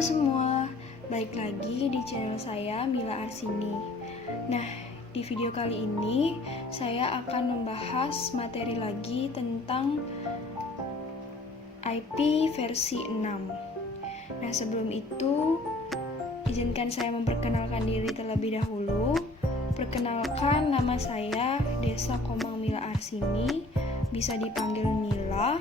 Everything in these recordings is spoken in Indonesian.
Halo semua, balik lagi di channel saya Mila Arsini. Nah, di video kali ini saya akan membahas materi lagi tentang IP versi 6. Nah, sebelum itu izinkan saya memperkenalkan diri terlebih dahulu. Perkenalkan, nama saya Desa Komang Mila Arsini, bisa dipanggil Mila.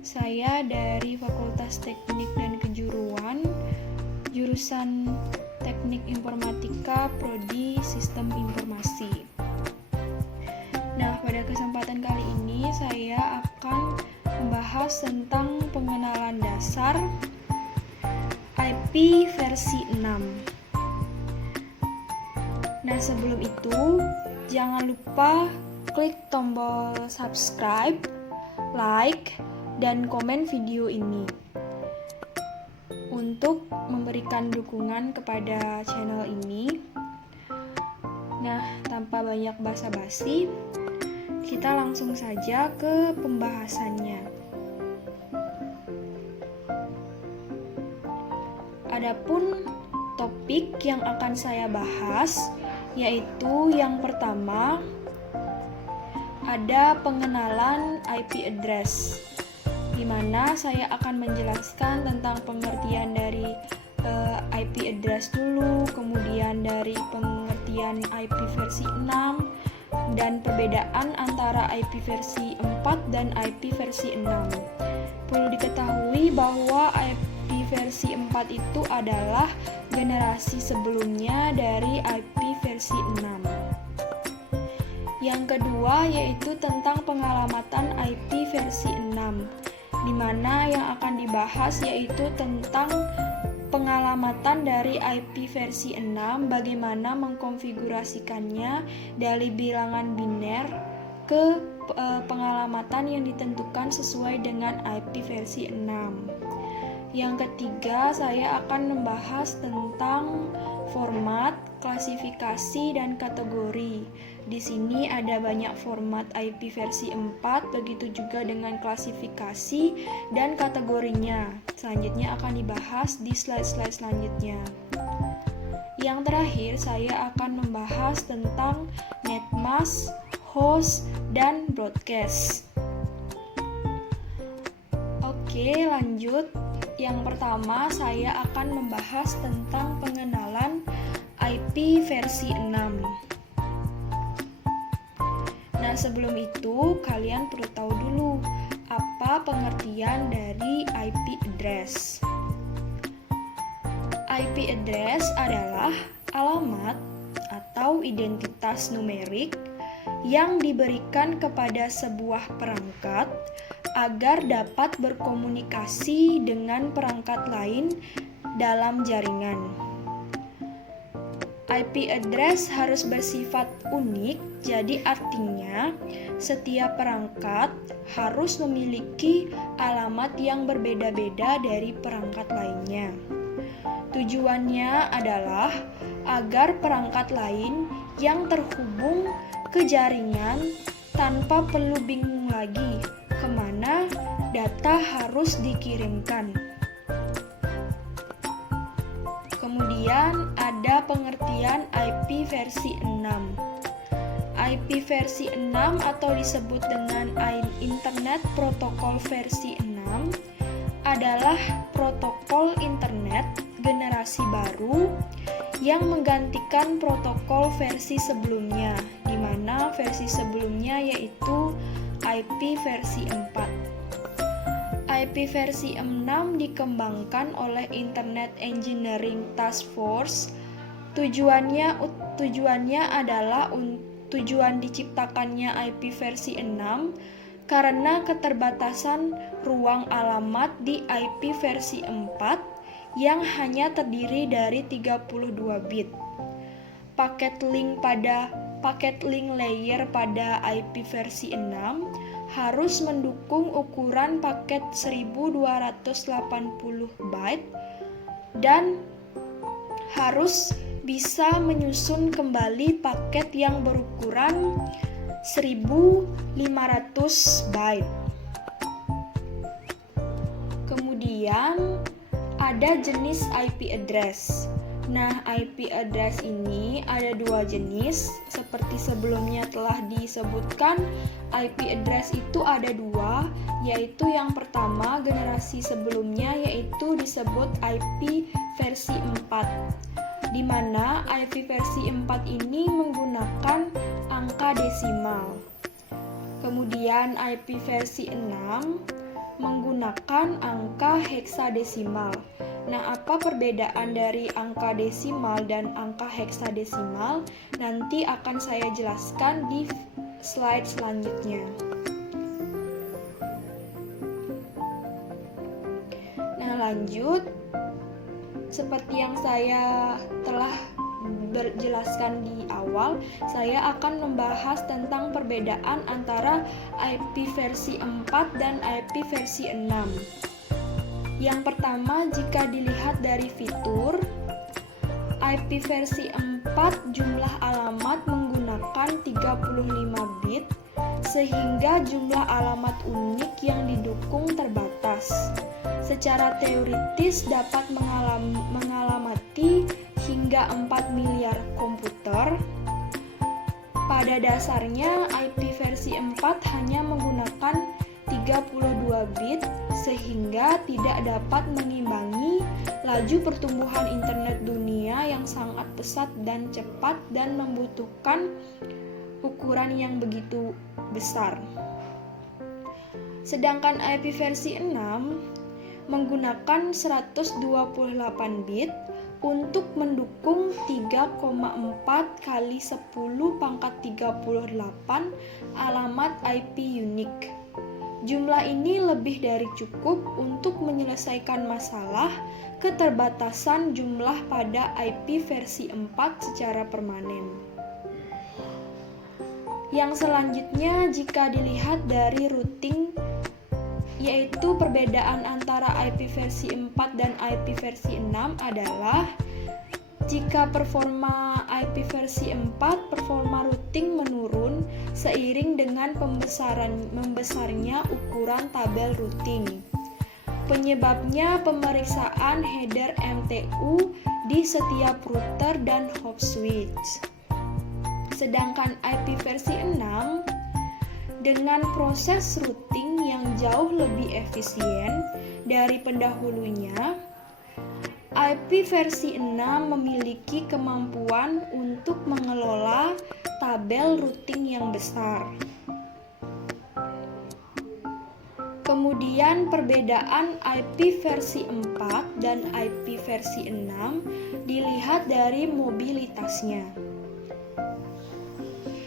Saya dari Fakultas Teknik dan Kejuruan, jurusan Teknik Informatika, Prodi Sistem Informasi. Nah, pada kesempatan kali ini saya akan membahas tentang pengenalan dasar IP versi 6. Nah, sebelum itu, jangan lupa klik tombol subscribe, like, dan komen video ini untuk memberikan dukungan kepada channel ini. Nah, tanpa banyak basa-basi, kita langsung saja ke pembahasannya. Adapun topik yang akan saya bahas yaitu yang pertama ada pengenalan IP address, di mana saya akan menjelaskan tentang pengertian dari IP address dulu, kemudian dari pengertian IP versi 6, dan perbedaan antara IP versi 4 dan IP versi 6. Perlu diketahui bahwa IP versi 4 itu adalah generasi sebelumnya dari IP versi 6. Yang kedua yaitu tentang pengalamatan IP versi 6, di mana yang akan dibahas yaitu tentang pengalamatan dari IP versi 6, bagaimana mengkonfigurasikannya dari bilangan biner ke pengalamatan yang ditentukan sesuai dengan IP versi 6. Yang ketiga, saya akan membahas tentang format, klasifikasi, dan kategori. Di sini ada banyak format IP versi 4, begitu juga dengan klasifikasi dan kategorinya. Selanjutnya akan dibahas di slide-slide selanjutnya. Yang terakhir, saya akan membahas tentang netmask, host, dan broadcast. Oke, lanjut. Yang pertama, saya akan membahas tentang pengenalan IP versi 6. Nah, sebelum itu, kalian perlu tahu dulu apa pengertian dari IP address. IP address adalah alamat atau identitas numerik yang diberikan kepada sebuah perangkat agar dapat berkomunikasi dengan perangkat lain dalam jaringan. IP address harus bersifat unik, jadi artinya setiap perangkat harus memiliki alamat yang berbeda-beda dari perangkat lainnya. Tujuannya adalah agar perangkat lain yang terhubung ke jaringan tanpa perlu bingung lagi kemana data harus dikirimkan. Kemudian ada pengertian IP versi 6. IP versi 6 atau disebut dengan Internet Protocol versi 6 adalah protokol internet generasi baru yang menggantikan protokol versi sebelumnya, di mana versi sebelumnya yaitu IP versi 4. IP versi 6 dikembangkan oleh Internet Engineering Task Force. Tujuan diciptakannya IP versi 6 karena keterbatasan ruang alamat di IP versi 4 yang hanya terdiri dari 32 bit. Paket link layer pada IP versi 6 harus mendukung ukuran paket 1280 byte dan harus bisa menyusun kembali paket yang berukuran 1500 byte. Kemudian ada jenis IP address. Nah, IP address ini ada dua jenis. Seperti sebelumnya telah disebutkan, IP address itu ada dua, yaitu yang pertama generasi sebelumnya yaitu disebut IP versi 4, di mana IP versi 4 ini menggunakan angka desimal. Kemudian IP versi 6 menggunakan angka heksadesimal. Nah, apa perbedaan dari angka desimal dan angka heksadesimal? Nanti akan saya jelaskan di slide selanjutnya. Nah, lanjut. Seperti yang saya telah berjelaskan di awal, saya akan membahas tentang perbedaan antara IP versi 4 dan IP versi 6. Yang pertama, jika dilihat dari fitur, IP versi 4 jumlah alamat menggunakan 35 bit, sehingga jumlah alamat unik yang didukung terbatas. Secara teoritis dapat mengalamati hingga 4 miliar komputer. Pada dasarnya, IP versi 4 hanya menggunakan 32 bit, sehingga tidak dapat mengimbangi laju pertumbuhan internet dunia yang sangat pesat dan cepat dan membutuhkan ukuran yang begitu besar. Sedangkan IP versi 6 menggunakan 128 bit untuk mendukung 3,4 kali 10 pangkat 38 alamat IP unik. Jumlah ini lebih dari cukup untuk menyelesaikan masalah keterbatasan jumlah pada IP versi 4 secara permanen. Yang selanjutnya, jika dilihat dari routing, yaitu perbedaan antara IP versi 4 dan IP versi 6 adalah jika performa IP versi 4, performa routing menurun seiring dengan membesarnya ukuran tabel routing. Penyebabnya pemeriksaan header MTU di setiap router dan hop switch. Sedangkan IP versi 6 dengan proses routing yang jauh lebih efisien dari pendahulunya, IP versi 6 memiliki kemampuan untuk mengelola tabel routing yang besar. Kemudian perbedaan IP versi 4 dan IP versi 6 dilihat dari mobilitasnya.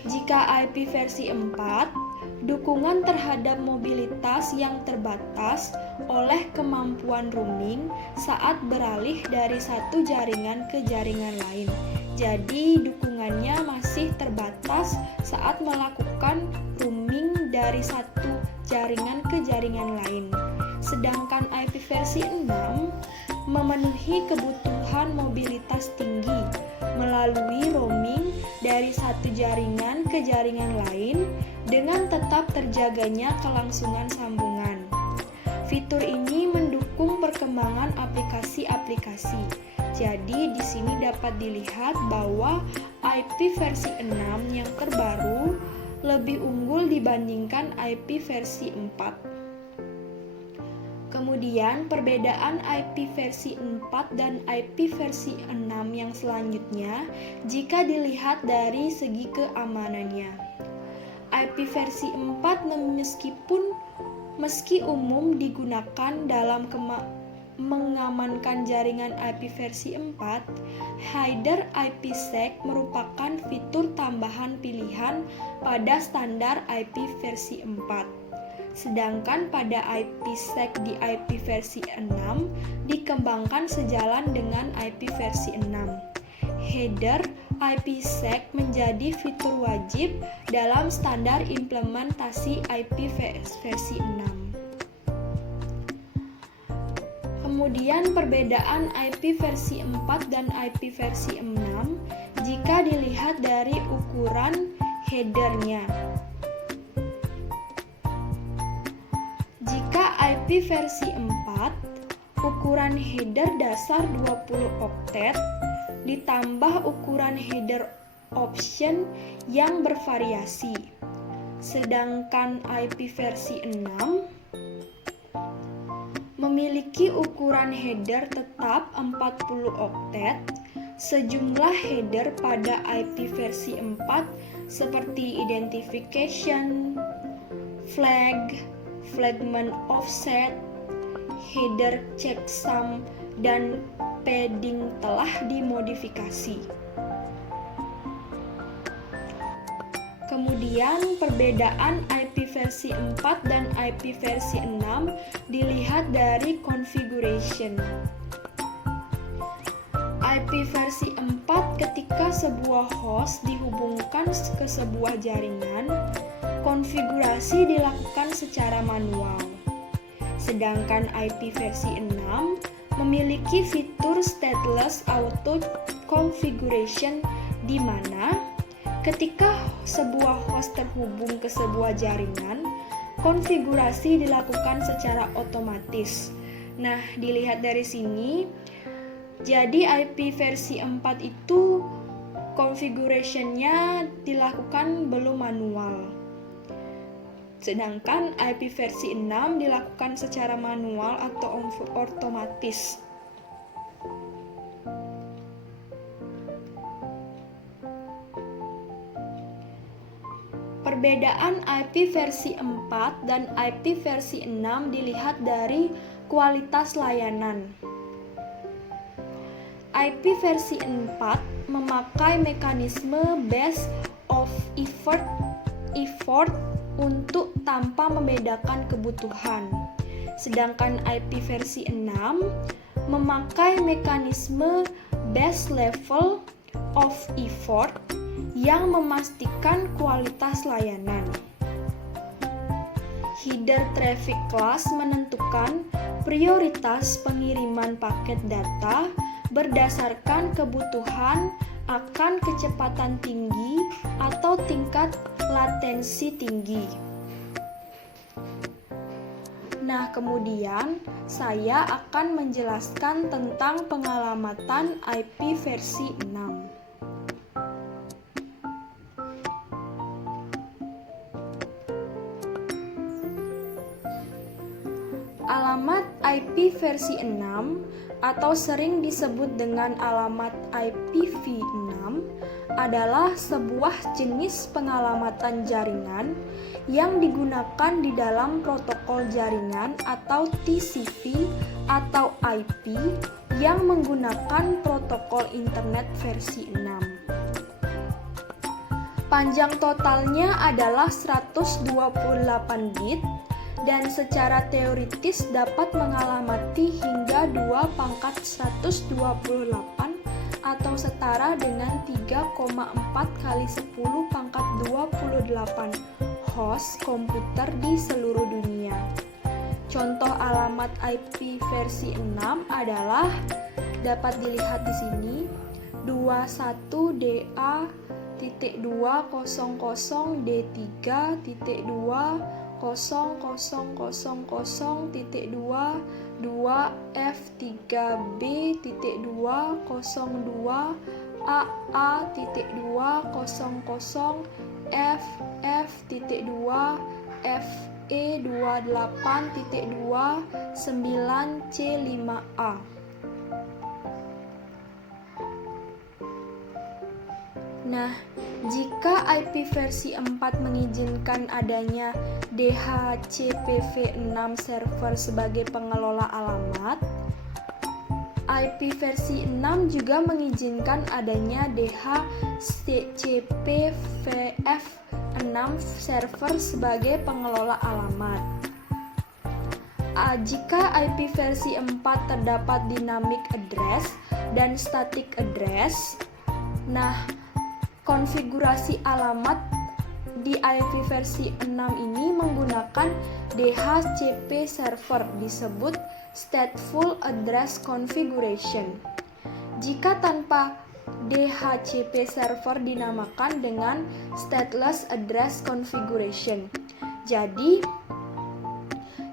Jika IP versi 4, dukungan terhadap mobilitas yang terbatas oleh kemampuan roaming saat beralih dari satu jaringan ke jaringan lain. Jadi dukungannya masih terbatas saat melakukan roaming dari satu jaringan ke jaringan lain. Sedangkan IP versi 6 memenuhi kebutuhan mobilitas tinggi melalui roaming dari satu jaringan ke jaringan lain dengan tetap terjaganya kelangsungan sambungan. Fitur ini mendukung perkembangan aplikasi-aplikasi. Jadi di sini dapat dilihat bahwa IP versi 6 yang terbaru lebih unggul dibandingkan IP versi 4. Kemudian perbedaan IP versi 4 dan IP versi 6 yang selanjutnya jika dilihat dari segi keamanannya. IP versi 4 meski umum digunakan dalam mengamankan jaringan IP versi 4, header IPsec merupakan fitur tambahan pilihan pada standar IP versi 4. Sedangkan pada IPsec di IP versi 6 dikembangkan sejalan dengan IP versi 6. Header IPsec menjadi fitur wajib dalam standar implementasi IP versi 6. Kemudian perbedaan IP versi 4 dan IP versi 6 jika dilihat dari ukuran headernya. Jika IP versi 4, ukuran header dasar 20 oktet ditambah ukuran header option yang bervariasi. Sedangkan IP versi 6 memiliki ukuran header tetap 40 oktet. Sejumlah header pada IP versi 4 seperti identification, flag, fragment offset, header checksum, dan padding telah dimodifikasi. Kemudian perbedaan IP versi 4 dan IP versi 6 dilihat dari configuration. IP versi 4 ketika sebuah host dihubungkan ke sebuah jaringan, konfigurasi dilakukan secara manual. Sedangkan IP versi 6 memiliki fitur stateless auto configuration di mana ketika sebuah host terhubung ke sebuah jaringan, konfigurasi dilakukan secara otomatis. Nah, dilihat dari sini, jadi IP versi 4 itu configuration-nya dilakukan belum manual. Sedangkan IP versi 6 dilakukan secara manual atau otomatis. Perbedaan IP versi 4 dan IP versi 6 dilihat dari kualitas layanan. IP versi 4 memakai mekanisme best of effort untuk tanpa membedakan kebutuhan. Sedangkan IP versi 6 memakai mekanisme best level of effort yang memastikan kualitas layanan. Header traffic class menentukan prioritas pengiriman paket data berdasarkan kebutuhan akan kecepatan tinggi atau tingkat latensi tinggi. Nah, kemudian saya akan menjelaskan tentang pengalamatan IP versi 6. Alamat IP versi 6 atau sering disebut dengan alamat IPv6 adalah sebuah jenis pengalamatan jaringan yang digunakan di dalam protokol jaringan atau TCP atau IP yang menggunakan protokol internet versi 6. Panjang totalnya adalah 128 bit dan secara teoritis dapat mengalamati hingga 2⁻128 atau setara dengan 3,4 kali 10⁻28 host komputer di seluruh dunia. Contoh alamat IP versi 6 adalah dapat dilihat di sini 21.2.2.F3B.2.2a.A.2.F.2.9C5A. Nah, jika IP versi 4 mengizinkan adanya DHCPV6 server sebagai pengelola alamat, IP versi 6 juga mengizinkan adanya DHCPVF6 server sebagai pengelola alamat. Jika IP versi 4 terdapat dynamic address dan static address, nah, konfigurasi alamat di IP versi 6 ini menggunakan DHCP server disebut Stateful Address Configuration. Jika tanpa DHCP server dinamakan dengan Stateless Address Configuration. Jadi,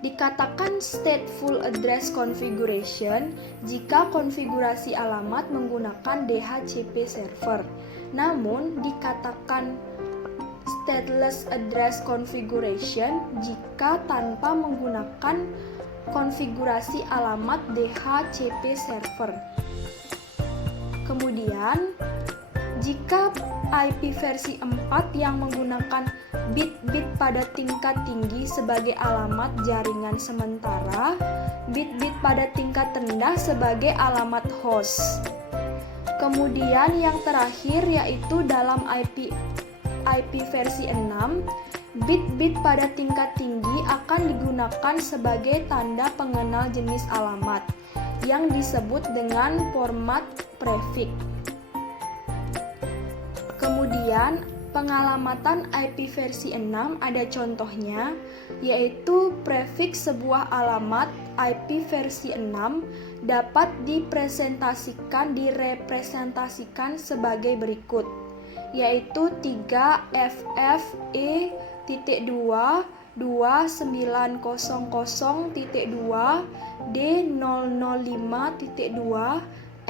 Dikatakan stateful address configuration jika konfigurasi alamat menggunakan DHCP server. Namun, dikatakan stateless address configuration jika tanpa menggunakan konfigurasi alamat DHCP server. Kemudian, jika IP versi 4 yang menggunakan bit-bit pada tingkat tinggi sebagai alamat jaringan sementara, bit-bit pada tingkat rendah sebagai alamat host. Kemudian yang terakhir yaitu dalam IP versi 6, bit-bit pada tingkat tinggi akan digunakan sebagai tanda pengenal jenis alamat yang disebut dengan format prefix. Kemudian, pengalamatan IP versi 6 ada contohnya, yaitu prefix sebuah alamat IP versi 6 dapat direpresentasikan sebagai berikut, yaitu 3FF-E22900.2 D005.2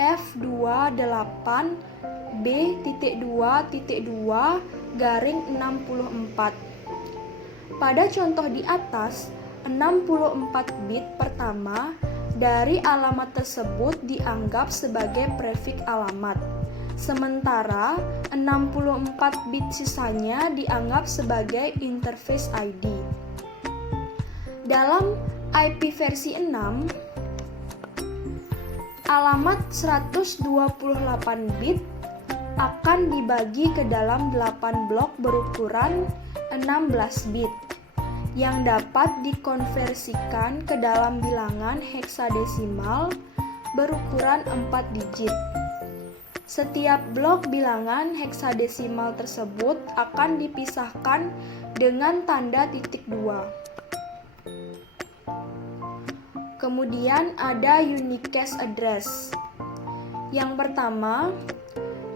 F28 B.2.2/64. Pada contoh di atas, 64 bit pertama dari alamat tersebut dianggap sebagai prefix alamat, sementara 64 bit sisanya dianggap sebagai interface ID. Dalam IP versi 6, alamat 128 bit akan dibagi ke dalam 8 blok berukuran 16 bit yang dapat dikonversikan ke dalam bilangan heksadesimal berukuran 4 digit. Setiap blok bilangan heksadesimal tersebut akan dipisahkan dengan tanda titik 2. Kemudian ada unicast address. Yang pertama,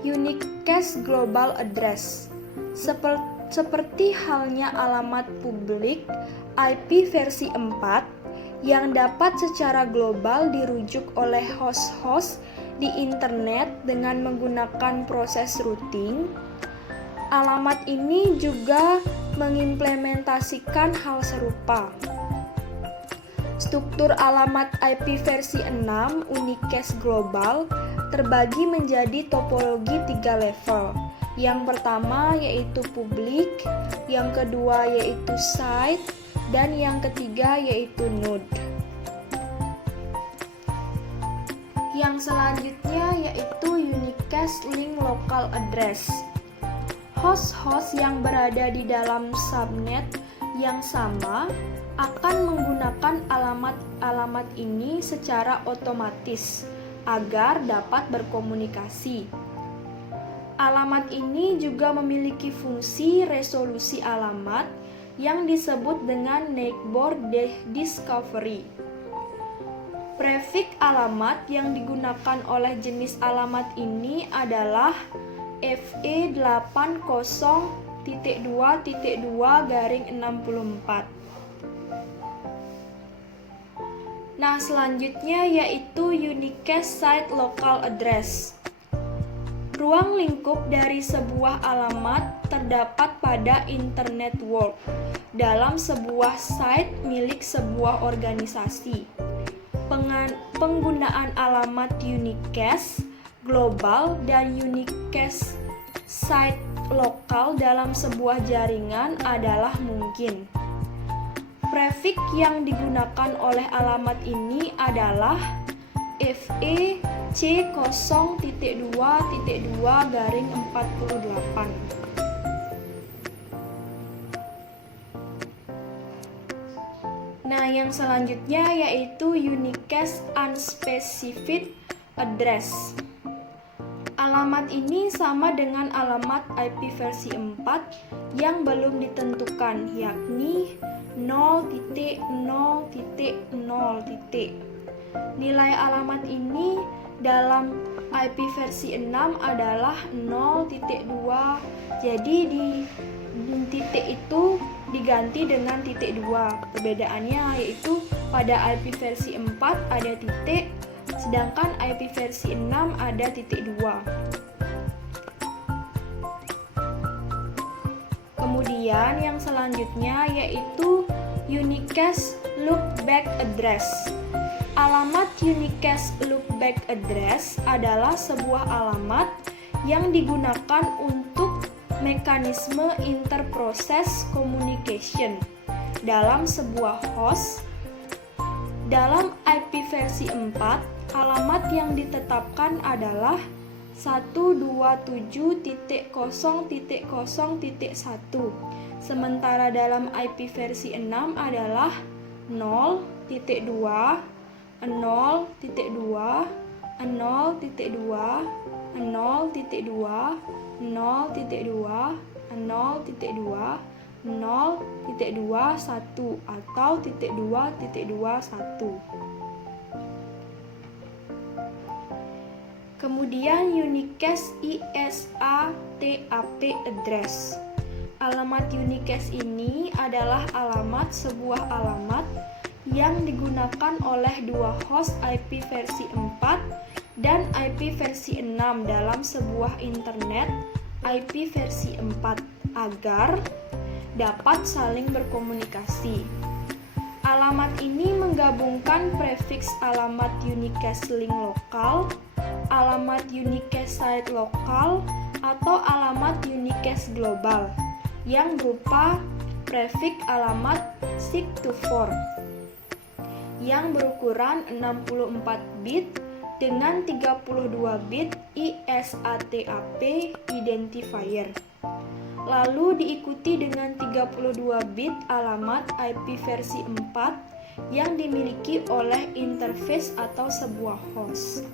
unicast global address. Seperti halnya alamat publik IP versi 4 yang dapat secara global dirujuk oleh host-host di internet dengan menggunakan proses routing. Alamat ini juga mengimplementasikan hal serupa. Struktur alamat IP versi 6 unicast global terbagi menjadi topologi 3 level. Yang pertama yaitu publik, yang kedua yaitu site, dan yang ketiga yaitu node. Yang selanjutnya yaitu unicast link local address. Host-host yang berada di dalam subnet yang sama akan menggunakan alamat ini secara otomatis agar dapat berkomunikasi. Alamat ini juga memiliki fungsi resolusi alamat yang disebut dengan neighbor discovery. Prefix alamat yang digunakan oleh jenis alamat ini adalah FE80.2.2/64. Nah, selanjutnya yaitu unicast site local address. Ruang lingkup dari sebuah alamat terdapat pada internet world dalam sebuah site milik sebuah organisasi. Penggunaan alamat unicast global dan unicast site lokal dalam sebuah jaringan adalah mungkin. Prefix yang digunakan oleh alamat ini adalah FEC0.2.2/48. Nah, yang selanjutnya yaitu unicast unspecified address. Alamat ini sama dengan alamat IP versi 4 yang belum ditentukan, yakni 0.0.0. Nilai alamat ini dalam IP versi 6 adalah 0.2. Jadi di titik itu diganti dengan titik 2. Perbedaannya yaitu pada IP versi 4 ada titik, sedangkan IP versi 6 ada titik 2. Kemudian yang selanjutnya yaitu unicast loopback address. Alamat unicast loopback address adalah sebuah alamat yang digunakan untuk mekanisme interproses communication dalam sebuah host. Dalam IP versi 4, alamat yang ditetapkan adalah 127.0.0.1, sementara dalam IP versi 6 adalah 0.2, 0.2, 0.2, 0.2, 0.2, 0.2, 0.21 atau 2.21. Kemudian unicast ISATAP address. Alamat unicast ini adalah sebuah alamat yang digunakan oleh dua host IP versi 4 dan IP versi 6 dalam sebuah internet IP versi 4 agar dapat saling berkomunikasi. Alamat ini menggabungkan prefiks alamat unicast link lokal, alamat unicast site lokal, atau alamat unicast global yang berupa prefiks alamat 64 yang berukuran 64 bit dengan 32 bit ISATAP identifier. Lalu diikuti dengan 32 bit alamat IP versi 4 yang dimiliki oleh interface atau sebuah host.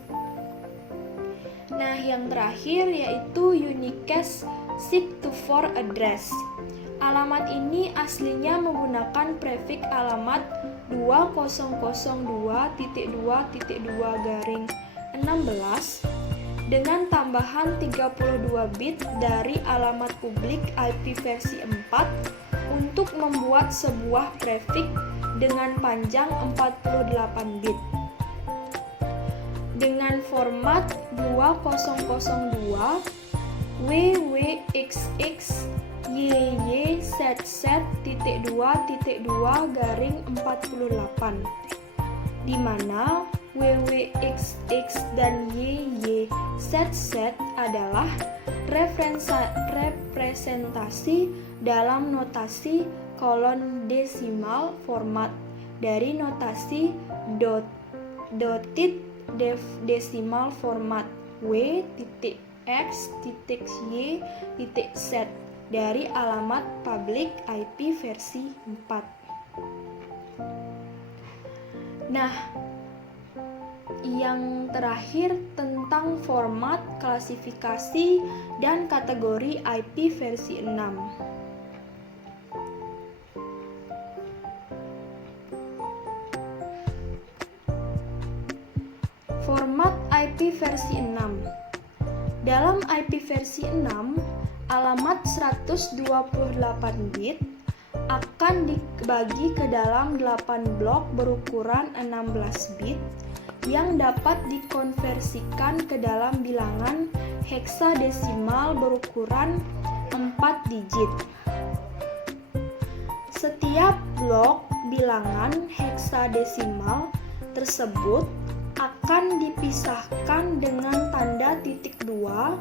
Nah, yang terakhir yaitu unicast SIG24 address. Alamat ini aslinya menggunakan prefiks alamat 20.2.2.2/16 dengan tambahan 32 bit dari alamat publik IP versi 4 untuk membuat sebuah prefiks dengan panjang 48 bit. Dengan format 2002 WWXX YYZ2.2/48 di mana WWXX dan YYZZ adalah representasi dalam notasi kolon desimal format dari notasi dotted decimal format W.X.Y.Z dari alamat public IP versi 4. Nah, yang terakhir tentang format, klasifikasi, dan kategori IP versi 6. Format IP versi 6. Dalam IP versi 6, alamat 128 bit akan dibagi ke dalam 8 blok berukuran 16 bit yang dapat dikonversikan ke dalam bilangan heksadesimal berukuran 4 digit. Setiap blok bilangan heksadesimal tersebut akan dipisahkan dengan tanda titik 2.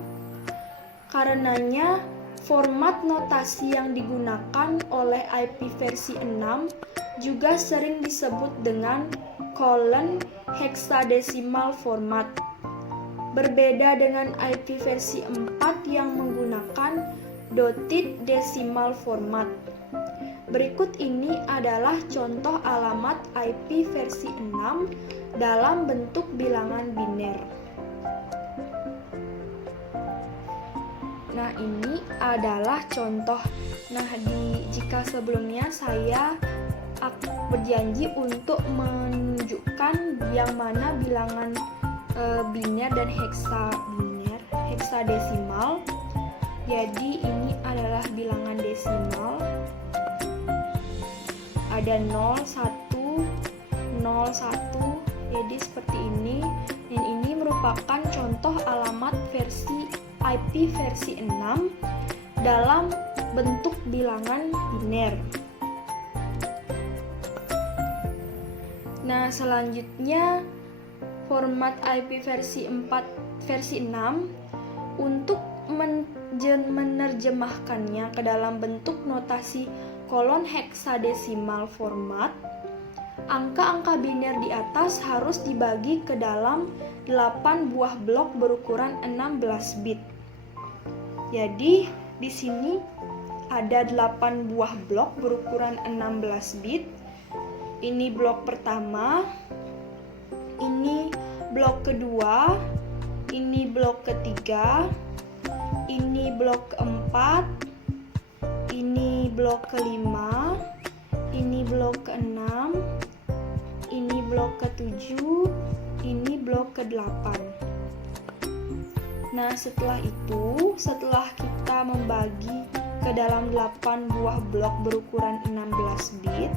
Karenanya, format notasi yang digunakan oleh IP versi 6 juga sering disebut dengan colon heksadesimal format. Berbeda dengan IP versi 4 yang menggunakan dotted decimal format. Berikut ini adalah contoh alamat IP versi 6 dalam bentuk bilangan biner. Nah, ini adalah contoh. Nah, jika sebelumnya saya berjanji untuk menunjukkan yang mana bilangan biner dan heksadesimal. Jadi ini adalah bilangan desimal. ada 0, 1, 0, 1. Jadi seperti ini. Dan ini merupakan contoh alamat versi IP versi 6 dalam bentuk bilangan biner. Nah, selanjutnya format IP versi 6 untuk menerjemahkannya ke dalam bentuk notasi kolon heksadesimal format. Angka-angka biner di atas harus dibagi ke dalam 8 buah blok berukuran 16 bit. Jadi, di sini ada 8 buah blok berukuran 16 bit. Ini blok pertama, ini blok kedua, ini blok ketiga, ini blok keempat, ini blok kelima, ini blok keenam, ini blok ketujuh, ini blok ke-8. Nah, setelah itu, setelah kita membagi ke dalam 8 buah blok berukuran 16 bit,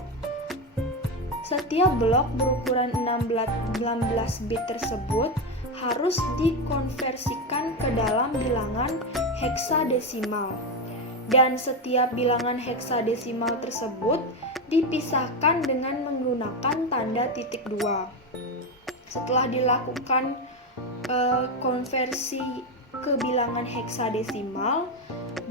setiap blok berukuran 16 bit tersebut harus dikonversikan ke dalam bilangan heksadesimal. Dan setiap bilangan heksadesimal tersebut dipisahkan dengan menggunakan tanda titik 2. Setelah dilakukan konversi ke bilangan heksadesimal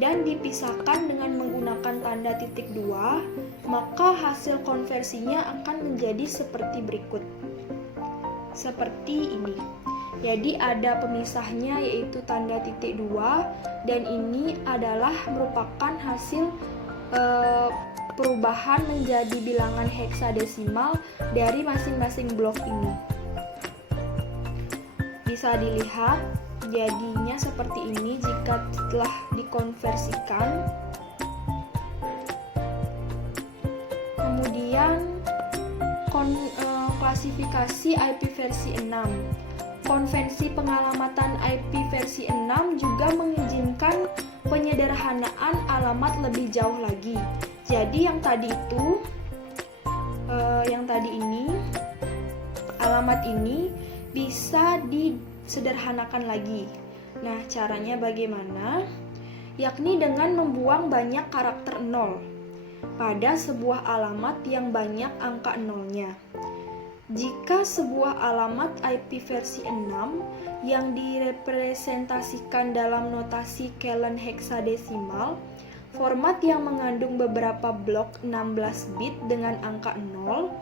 dan dipisahkan dengan menggunakan tanda titik 2, maka hasil konversinya akan menjadi seperti berikut. Seperti ini. Jadi ada pemisahnya yaitu tanda titik 2, dan ini adalah merupakan hasil perubahan menjadi bilangan heksadesimal dari masing-masing blok ini. Bisa dilihat jadinya seperti ini jika telah dikonversikan. Kemudian klasifikasi IP versi 6. Konvensi pengalamatan IP versi 6 juga mengizinkan penyederhanaan alamat lebih jauh lagi. Jadi yang tadi ini alamat ini bisa disederhanakan lagi. Nah, caranya bagaimana? Yakni dengan membuang banyak karakter 0 pada sebuah alamat yang banyak angka nolnya. Jika sebuah alamat IP versi 6 yang direpresentasikan dalam notasi kelen heksadesimal, format yang mengandung beberapa blok 16 bit dengan angka 0,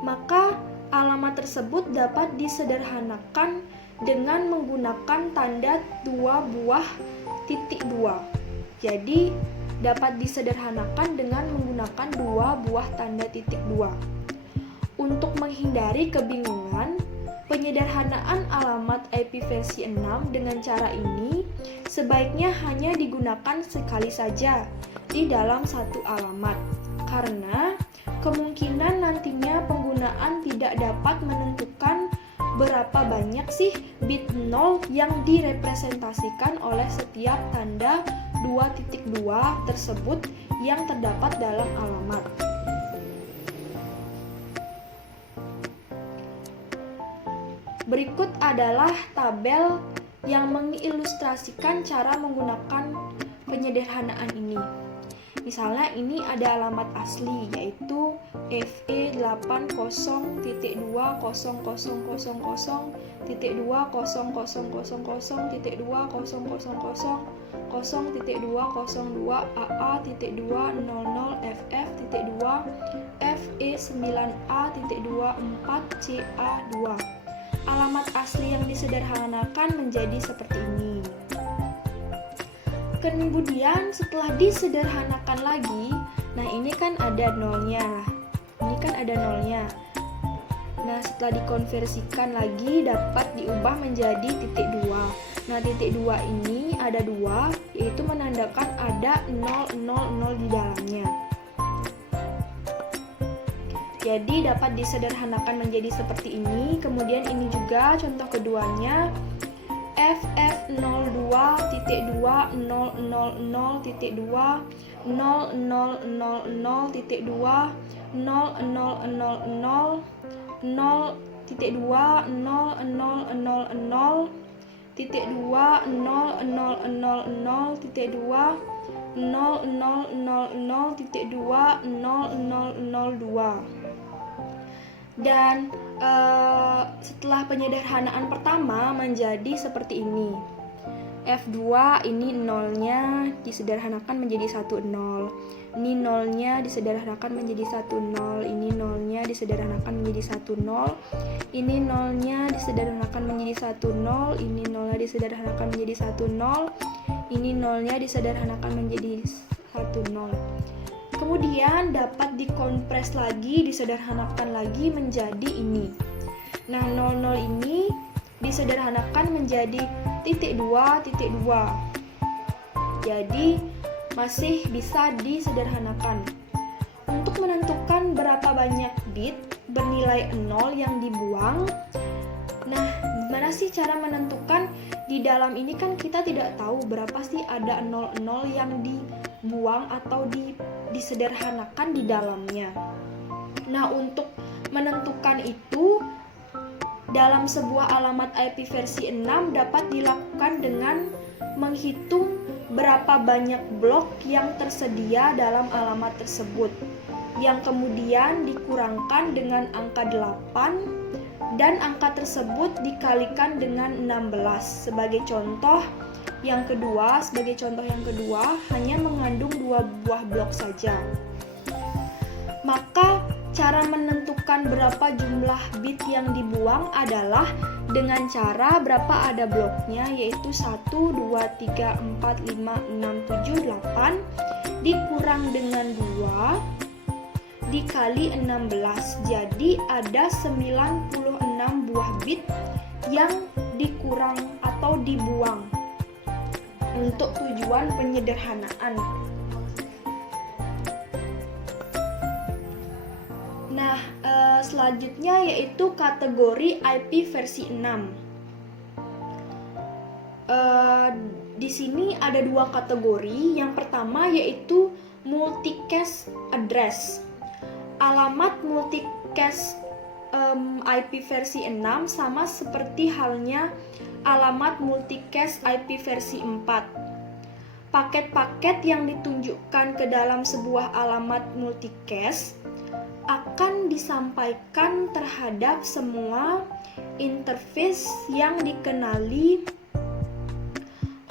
maka alamat tersebut dapat disederhanakan dengan menggunakan tanda 2 buah titik 2. Jadi, dapat disederhanakan dengan menggunakan 2 buah tanda titik 2. Untuk menghindari kebingungan, penyederhanaan alamat IP versi 6 dengan cara ini sebaiknya hanya digunakan sekali saja di dalam satu alamat, karena kemungkinan nantinya penggunaan tidak dapat menentukan berapa banyak sih bit 0 yang direpresentasikan oleh setiap tanda 2.2 tersebut yang terdapat dalam alamat. Berikut adalah tabel yang mengilustrasikan cara menggunakan penyederhanaan ini. Misalnya ini ada alamat asli yaitu FE8.20.00FF.2.00FF.2.00A.2 Alamat asli yang disederhanakan menjadi seperti ini. Kemudian setelah disederhanakan lagi, nah ini kan ada nolnya. Ini kan ada nolnya. Nah, setelah dikonversikan lagi dapat diubah menjadi titik 2. Nah, titik 2 ini ada 2, yaitu menandakan ada 000 di dalamnya. Jadi dapat disederhanakan menjadi seperti ini. Kemudian ini juga contoh keduanya, Dan setelah penyederhanaan pertama menjadi seperti ini. F2 ini nolnya disederhanakan menjadi 1, 0. Ini nolnya disederhanakan menjadi 1, 0. Ini nolnya disederhanakan menjadi 1, 0. Ini nolnya disederhanakan menjadi 1, 0. Ini nolnya disederhanakan menjadi 1, 0. Ini nolnya disederhanakan menjadi 1, 0. Kemudian dapat dikompres lagi, disederhanakan lagi menjadi ini. Nah, 00 ini disederhanakan menjadi titik 2, titik 2. Jadi masih bisa disederhanakan. Untuk menentukan berapa banyak bit bernilai 0 yang dibuang, nah gimana sih cara menentukan? Di dalam ini kan kita tidak tahu berapa sih ada 00 yang dibuang atau disederhanakan di dalamnya. Nah, untuk menentukan itu dalam sebuah alamat IP versi 6 dapat dilakukan dengan menghitung berapa banyak blok yang tersedia dalam alamat tersebut, yang kemudian dikurangkan dengan angka 8 dan angka tersebut dikalikan dengan 16. Sebagai contoh yang kedua, hanya mengandung 2 buah blok saja. Maka cara menentukan berapa jumlah bit yang dibuang adalah dengan cara berapa ada bloknya, yaitu 1, 2, 3, 4, 5, 6, 7, 8 dikurang dengan 2 dikali 16. Jadi ada 96 buah bit yang dikurang atau dibuang untuk tujuan penyederhanaan. Nah, selanjutnya yaitu kategori IP versi 6. Di sini ada 2 kategori. Yang pertama yaitu multicast address. Alamat multicast IP versi 6 sama seperti halnya alamat multicast IP versi 4. Paket-paket yang ditunjukkan ke dalam sebuah alamat multicast akan disampaikan terhadap semua interface yang dikenali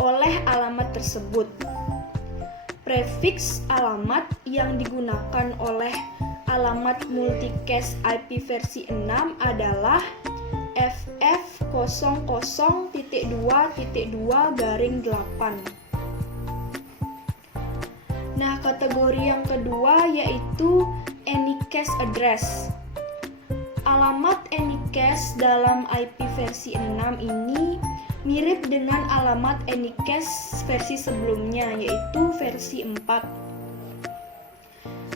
oleh alamat tersebut. Prefiks alamat yang digunakan oleh alamat multicast IP versi 6 adalah FF00.2.2/8. Nah, kategori yang kedua yaitu Anycast address. Alamat Anycast dalam IP versi 6 ini mirip dengan alamat Anycast versi sebelumnya, yaitu versi 4.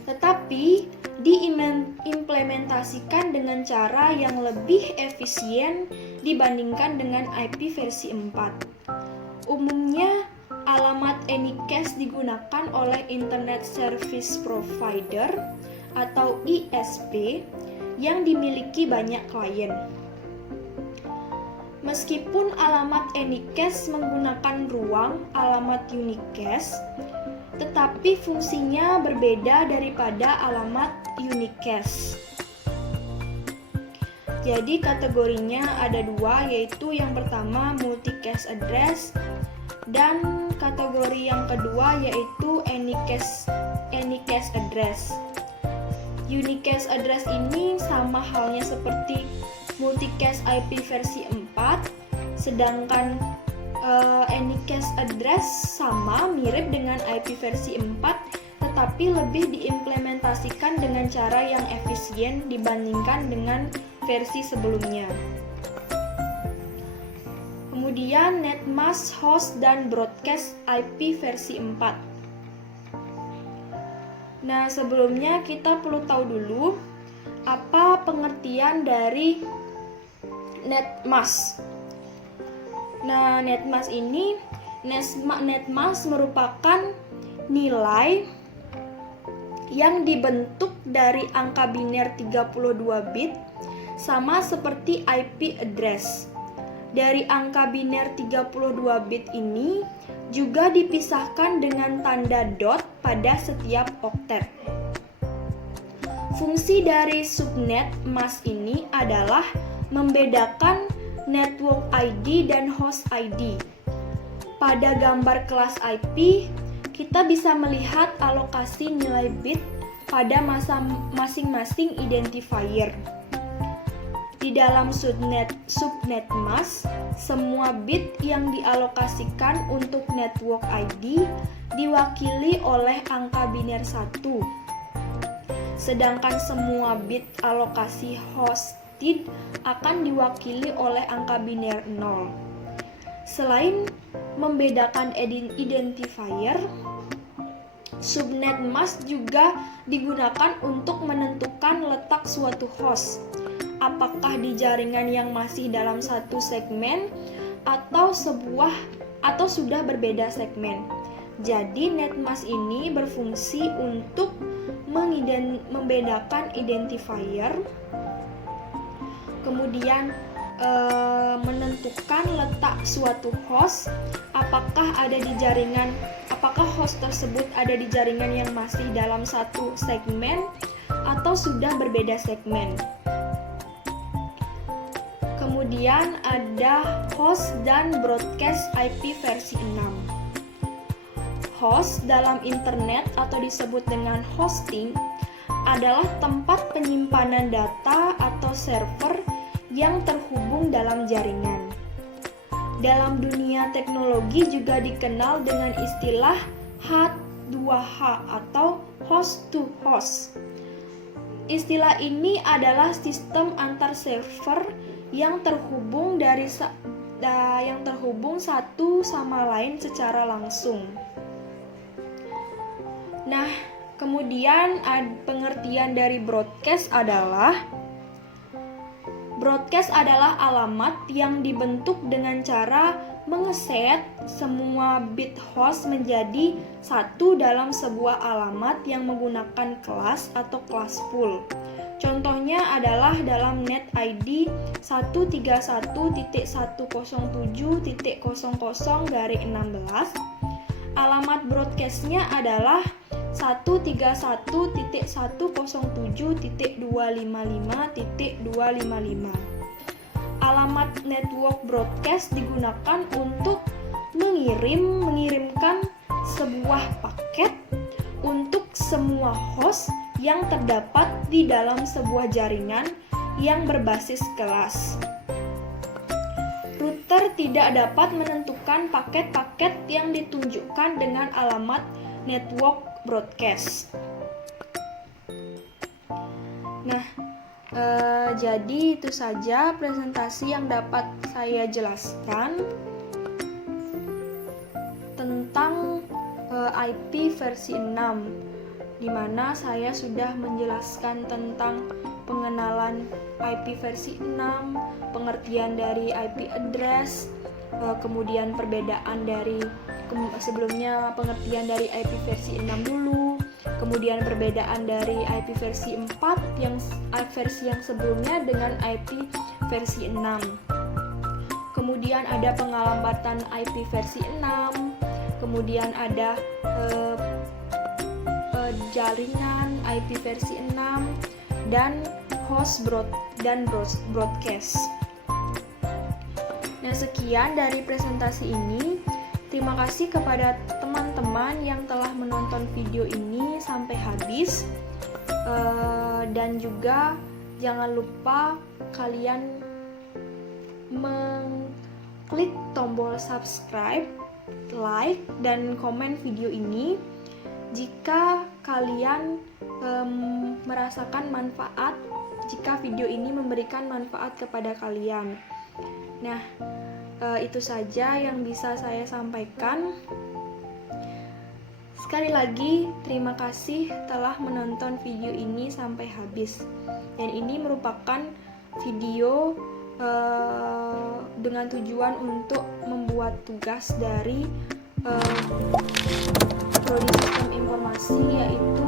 Tetapi diimplementasikan dengan cara yang lebih efisien dibandingkan dengan IP versi 4. Umumnya, alamat Anycast digunakan oleh Internet Service Provider atau ISP yang dimiliki banyak klien. Meskipun alamat Anycast menggunakan ruang alamat unicast, tetapi fungsinya berbeda daripada alamat unicast. Jadi kategorinya ada 2, yaitu yang pertama multicast address dan kategori yang kedua yaitu Anycast address. Unicast address ini sama halnya seperti multicast IP versi 4, sedangkan Anycast address sama mirip dengan IP versi 4, tetapi lebih diimplementasikan dengan cara yang efisien dibandingkan dengan versi sebelumnya. Kemudian netmask, host, dan broadcast IP versi 4. Nah, sebelumnya kita perlu tahu dulu apa pengertian dari netmask. Nah, netmask merupakan nilai yang dibentuk dari angka biner 32 bit sama seperti IP address. Dari angka biner 32 bit ini juga dipisahkan dengan tanda dot pada setiap oktet. Fungsi dari subnet mask ini adalah membedakan network ID dan host ID. Pada gambar kelas IP, kita bisa melihat alokasi nilai bit pada masing-masing identifier. Di dalam subnet mask, semua bit yang dialokasikan untuk network ID diwakili oleh angka biner 1. Sedangkan semua bit alokasi hosted akan diwakili oleh angka biner 0. Selain membedakan identifier, subnet mask juga digunakan untuk menentukan letak suatu host, apakah di jaringan yang masih dalam satu segmen atau sudah berbeda segmen. Jadi netmask ini berfungsi untuk membedakan identifier, kemudian menentukan letak suatu host, apakah host tersebut ada di jaringan yang masih dalam satu segmen atau sudah berbeda segmen. Kemudian ada host dan broadcast IP versi 6. Host dalam internet atau disebut dengan hosting adalah tempat penyimpanan data atau server yang terhubung dalam jaringan. Dalam dunia teknologi juga dikenal dengan istilah H2H atau host to host. Istilah ini adalah sistem antar server yang terhubung satu sama lain secara langsung. Nah, kemudian pengertian dari broadcast adalah alamat yang dibentuk dengan cara mengeset semua bit host menjadi satu dalam sebuah alamat yang menggunakan kelas atau kelas pool. Contohnya adalah dalam net ID 131.107.00/16. Alamat broadcastnya adalah 131.107.255.255. Alamat network broadcast digunakan untuk mengirimkan sebuah paket untuk semua host yang terdapat di dalam sebuah jaringan yang berbasis kelas. Router tidak dapat menentukan paket-paket yang ditunjukkan dengan alamat network broadcast. Nah, jadi itu saja presentasi yang dapat saya jelaskan tentang IP versi 6, di mana saya sudah menjelaskan tentang pengenalan IP versi 6, pengertian dari IP address, kemudian perbedaan dari sebelumnya pengertian dari IP versi 6 dulu, kemudian perbedaan dari IP versi 4 versi yang sebelumnya dengan IP versi 6. Kemudian ada pengalambatan IP versi 6, kemudian ada jaringan IP versi 6 dan host broadcast. Nah, sekian dari presentasi ini. Terima kasih kepada teman-teman yang telah menonton video ini sampai habis. Dan juga jangan lupa kalian mengklik tombol subscribe, like, dan komen video ini jika kalian merasakan manfaat, jika video ini memberikan manfaat kepada kalian. Nah, itu saja yang bisa saya sampaikan. Sekali lagi, terima kasih telah menonton video ini sampai habis. Dan ini merupakan video dengan tujuan untuk membuat tugas dari prodi sistem informasi, yaitu